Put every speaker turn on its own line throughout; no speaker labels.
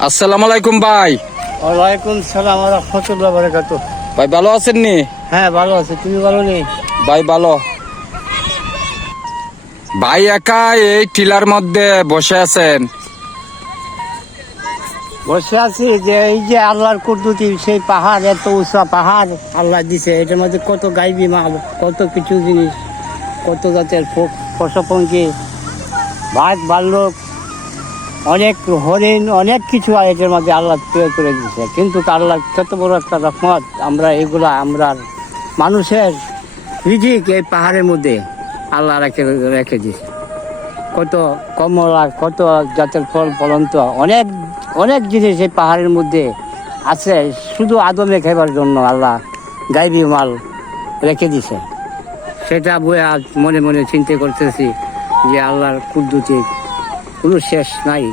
আসসালামু আলাইকুম ভাই।
ওয়ালাইকুম সালাম রহমতুল্লাহ বারাকাতু
ভাই ভালো আছেন নি?
হ্যাঁ ভালো আছে। তুমি ভালো নেই
ভাই ভালো। ভাই একা এই টিলার মধ্যে বসে আছেন?
বসে আছি যে এই যে আল্লাহর কুদরতি সেই পাহাড় এত উঁচা পাহাড় আল্লাহ দিছে। এটার মধ্যে কত গাইবি মাল কত কিছু জিনিস কত জাতের প- পশুপঙ্খী ভাত ভাল্লুক। অনেক হরিণ, অনেক কিছু এটার মধ্যে আল্লাহ তৈরি করে দিছে কিন্তু আল্লাহ কত বড় একটা রকমত আমরা এগুলা আমরা মানুষের রিজিক এই পাহাড়ের মধ্যে আল্লাহ রেখে রেখে দিছে কত কমলা, কত জাতের ফল ফলন্ত, অনেক অনেক জিনিস এই পাহাড়ের মধ্যে আছে, শুধু আদমে খাইবার জন্য আল্লাহ গাইবি মাল রেখে দিছে সেটা বয়ে আজ মনে মনে চিন্তা করতেছি যে আল্লাহর কুদ্দুতি কোনো শেষ নাই।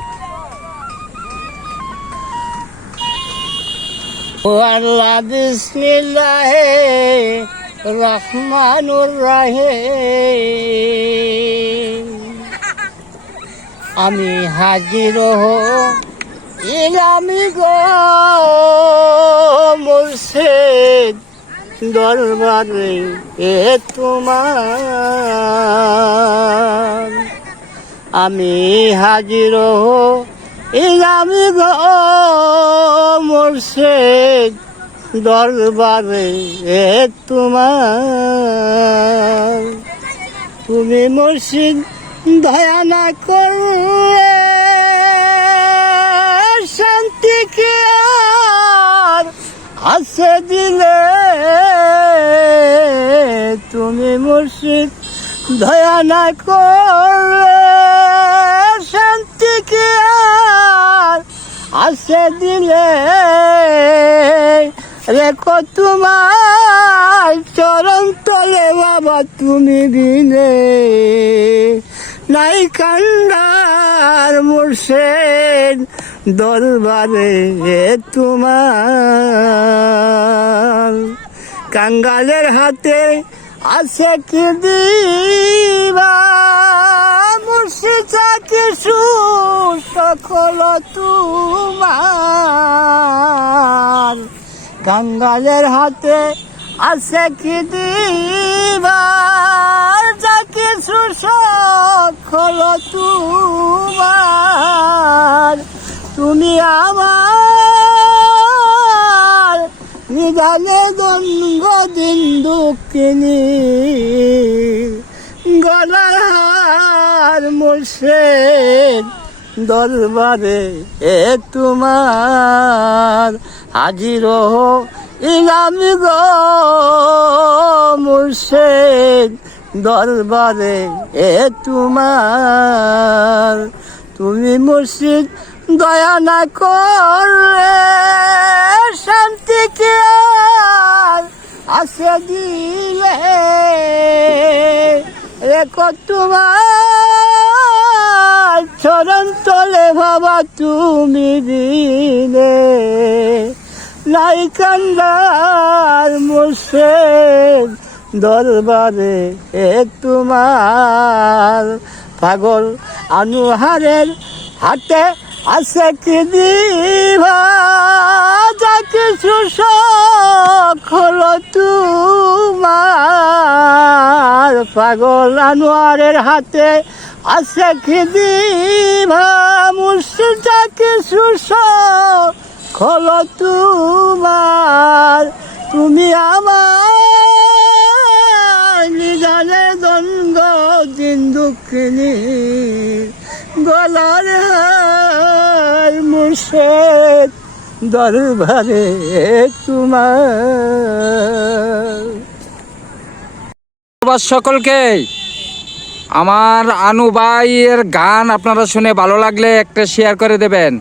ও আল্লাহ বিসমিল্লাহ রহমানুর রাহিম। আমি হাজির ইলামি গো মুর্শিদ দরবারে এ তোমার আমি হাজির ইলামি মুর্শিদ দরবারে তোমার। তুমি মুর্শিদ, দয়া না করলে শান্তি কি আর আছে দিলে? তুমি মুর্শিদ, দয়া না করলে আছে দিলে রেখো তোমার চরণ তলে বাবা, তুমি বিনে নাই কান্দার মুর্শেদ দরবারে তোমার। কাঙ্গালের হাতে আছে কি দিবা? চাকে সকল তোমার। কাঙ্গালের হাতে আছে কি দিবা যাকে সকল তোমার। তুমি আমার নিদানে দঙ্গ দিন দুঃখিনী গলার হার মুর্শেদ দরবারে এ তোমার হাজির ইলামি গো মুর্শেদ দরবারে এ তোমার। তুমি মুর্শিদ দয়া না করলে শান্তি কে আর আসে দিলে? রেখো তোমার চরণ তলে বাবা তুমি দিলে। নাই মুর্শেদ দরবারে এ তোমার। পাগল আনুহারের হাতে আছে কি দিবা? যা কিছু হলো তোমার পাগল আনোয়ারের হাতে আছে কি দিবা যা কিছু হলো তোমার, তুমি আমার নিজানে দ্বন্দ্ব, দিন দুঃখিনী গলার হার দরবারে তোমার।
ধন্যবাদ সকলকে। আমার আনু ভাইয়ের গান আপনারা শুনে ভালো লাগলে একটা শেয়ার করে দেবেন।